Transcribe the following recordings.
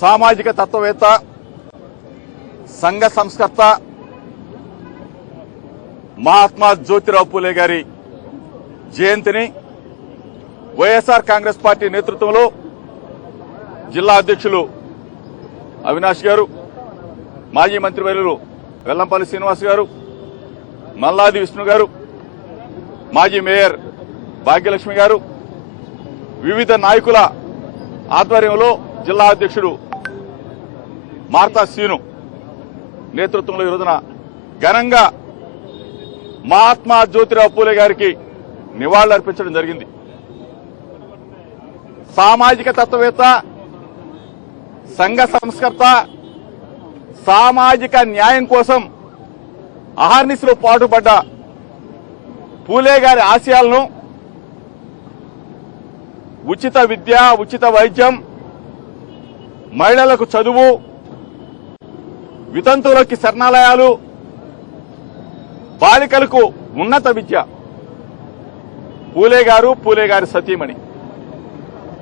సామాజిక తత్వవేత్త, సంఘ సంస్కర్త మహాత్మా జ్యోతిరావు పూలే గారి జయంతిని వైఎస్ఆర్ కాంగ్రెస్ పార్టీ నేతృత్వంలో జిల్లా అధ్యక్షులు అవినాష్ గారు, మాజీ మంత్రివర్యులు వెల్లంపల్లి శ్రీనివాస్ గారు, మల్లాది విష్ణు గారు, మాజీ మేయర్ భాగ్యలక్ష్మి గారు, వివిధ నాయకుల ఆధ్వర్యంలో జిల్లా అధ్యక్షుడు మార్తా సీను నేతృత్వంలో ఈ రోజున ఘనంగా మహాత్మా జ్యోతిరావు పూలే గారికి నివాళులర్పించడం జరిగింది. సామాజిక తత్వవేత్త, సంఘ సంస్కర్త, సామాజిక న్యాయం కోసం అహర్నిశలు పాటుపడ్డ పూలే గారి ఆశయాలను ఉచిత విద్య, ఉచిత వైద్యం, మహిళలకు చదువు, వితంతువులకి శరణాలయాలు, బాలికలకు ఉన్నత విద్య, పూలే గారి సతీమణి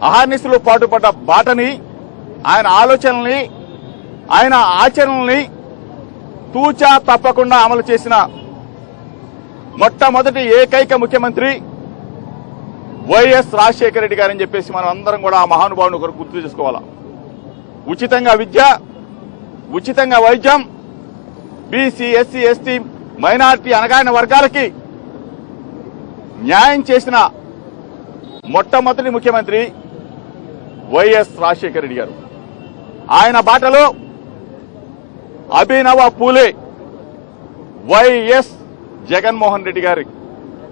అహర్నిశలు పాటుపడ్డ బాటని, ఆయన ఆలోచనల్ని, ఆయన ఆచరణల్ని తూచా తప్పకుండా అమలు చేసిన మొట్టమొదటి ఏకైక ముఖ్యమంత్రి వైఎస్ రాజశేఖర రెడ్డి గారని చెప్పేసి మనం అందరం కూడా ఆ మహానుభావుని ఒకరు గుర్తు చేసుకోవాలా. ఉచితంగా విద్య, ఉచితంగా వైద్యం, బీసీ, ఎస్సీ, ఎస్టీ, మైనారిటీ, అణగారిన వర్గాలకి న్యాయం చేసిన మొట్టమొదటి ముఖ్యమంత్రి వైఎస్ రాజశేఖర రెడ్డి గారు. ఆయన బాటలో అభినవ పూలే వైఎస్ జగన్మోహన్ రెడ్డి గారి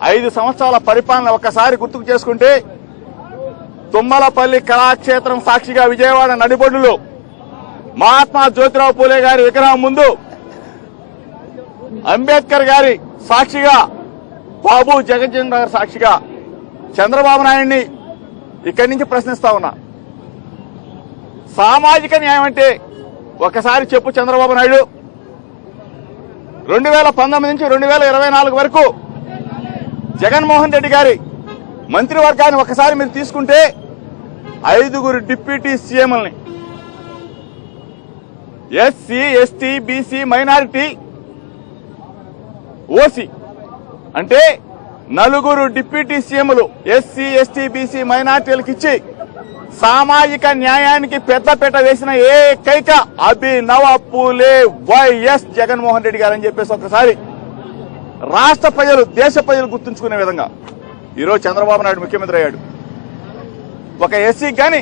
5 సంవత్సరాల పరిపాలన ఒక్కసారి గుర్తుకు చేసుకుంటే, తుమ్మలపల్లి కళాక్షేత్రం సాక్షిగా విజయవాడ నడిబొడ్డులో మహాత్మా జ్యోతిరావు పూలే గారి విగ్రహం ముందు అంబేద్కర్ గారి సాక్షిగా, బాబు జగజ్జీవన్ గారి సాక్షిగా చంద్రబాబు నాయుడిని ఇక్కడి నుంచి ప్రశ్నిస్తా ఉన్నా. సామాజిక న్యాయం అంటే ఒకసారి చెప్పు చంద్రబాబు నాయుడు. 2019 నుంచి 2024 వరకు జగన్మోహన్ రెడ్డి గారి మంత్రివర్గాన్ని ఒకసారి మీరు తీసుకుంటే 5 డిప్యూటీ సీఎంలని SC, ST, BC, minority, OC అంటే 4 డిప్యూటీ సీఎంలు ఎస్సీ, ఎస్టీ, బీసీ, మైనారిటీలకు ఇచ్చి సామాజిక న్యాయానికి పెద్దపీట వేసిన ఏకైక అభినవ పూలే వైఎస్ జగన్మోహన్ రెడ్డి గారని చెప్పేసి ఒకసారి రాష్ట్ర ప్రజలు, దేశ ప్రజలు గుర్తుంచుకునే విధంగా ఈరోజు చంద్రబాబు నాయుడు ముఖ్యమంత్రి అయ్యాడు. ఒక ఎస్సీకి గాని,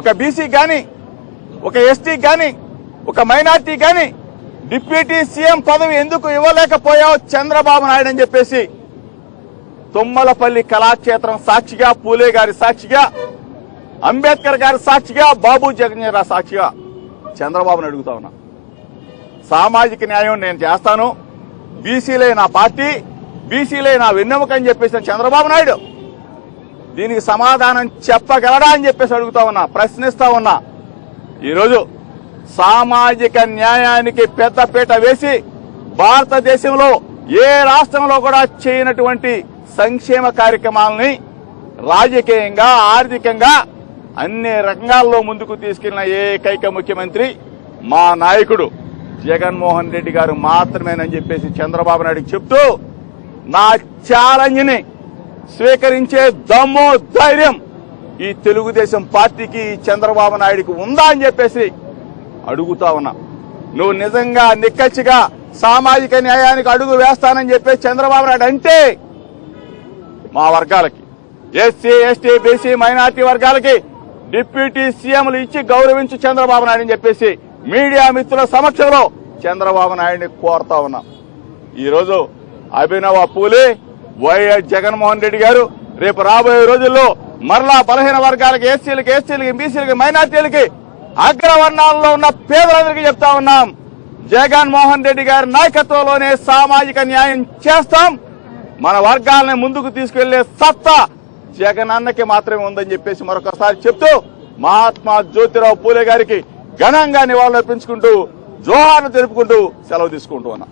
ఒక బీసీకి గాని, ఒక ఎస్టీకి గాని, ఒక మైనార్టీ గాని డిప్యూటీ సీఎం పదవి ఎందుకు ఇవ్వలేకపోయావు చంద్రబాబు నాయుడు అని చెప్పేసి తుమ్మలపల్లి కళాక్షేత్రం సాక్షిగా, పూలే గారి సాక్షిగా, అంబేద్కర్ గారి సాక్షిగా, బాబు జగజ్జీవన్ సాక్షిగా చంద్రబాబును అడుగుతా ఉన్నా. సామాజిక న్యాయం నేను చేస్తాను, బీసీలే నా పార్టీ, బీసీలే నా వెన్నెముక అని చెప్పేసిన చంద్రబాబు నాయుడు దీనికి సమాధానం చెప్పగలడా అని చెప్పేసి అడుగుతా ఉన్నా, ప్రశ్నిస్తా ఉన్నా. ఈరోజు సామాజిక న్యాయానికి పెద్దపీట వేసి భారతదేశంలో ఏ రాష్ట్రంలో కూడా చేయనటువంటి సంక్షేమ కార్యక్రమాలని రాజకీయంగా, ఆర్థికంగా అన్ని రంగాల్లో ముందుకు తీసుకెళ్లిన ఏకైక ముఖ్యమంత్రి మా నాయకుడు జగన్మోహన్ రెడ్డి గారు మాత్రమేనని చెప్పేసి చంద్రబాబు నాయుడుకి చెప్తూ, నా ఛాలెంజ్ ని స్వీకరించే దమ్ము, ధైర్యం ఈ తెలుగుదేశం పార్టీకి, చంద్రబాబు నాయుడికి ఉందా అని చెప్పేసి అడుగుతా ఉన్నా. నువ్వు నిజంగా నిక్కచ్చిగా సామాజిక న్యాయానికి అడుగు వేస్తానని చెప్పేసి చంద్రబాబు నాయుడు అంటే మా వర్గాలకి, ఎస్సీ, ఎస్టీ, బీసీ, మైనార్టీ వర్గాలకి డిప్యూటీ సీఎంలు ఇచ్చి గౌరవించు చంద్రబాబు నాయుడు అని చెప్పేసి మీడియా మిత్రుల సమక్షంలో చంద్రబాబు నాయుడిని కోరుతా ఉన్నా. ఈరోజు అభినవ పూలే వైఎస్ జగన్మోహన్ రెడ్డి గారు రేపు రాబోయే రోజుల్లో మరలా బలహీన వర్గాలకి, ఎస్సీలకి, బీసీలకి, మైనార్టీలకి, అగ్రవర్ణాల్లో ఉన్న పేదలందరికీ చెప్తా ఉన్నాం, జగన్మోహన్ రెడ్డి గారి నాయకత్వంలోనే సామాజిక న్యాయం చేస్తాం. మన వర్గాలను ముందుకు తీసుకెళ్లే సత్తా జగన్ అన్నకి మాత్రమే ఉందని చెప్పేసి మరొకసారి చెప్తూ మహాత్మా జ్యోతిరావు పూలే గారికి ఘనంగా నివాళులర్పించుకుంటూ, జోహార్లు తెలుపుకుంటూ సెలవు తీసుకుంటూ ఉన్నా.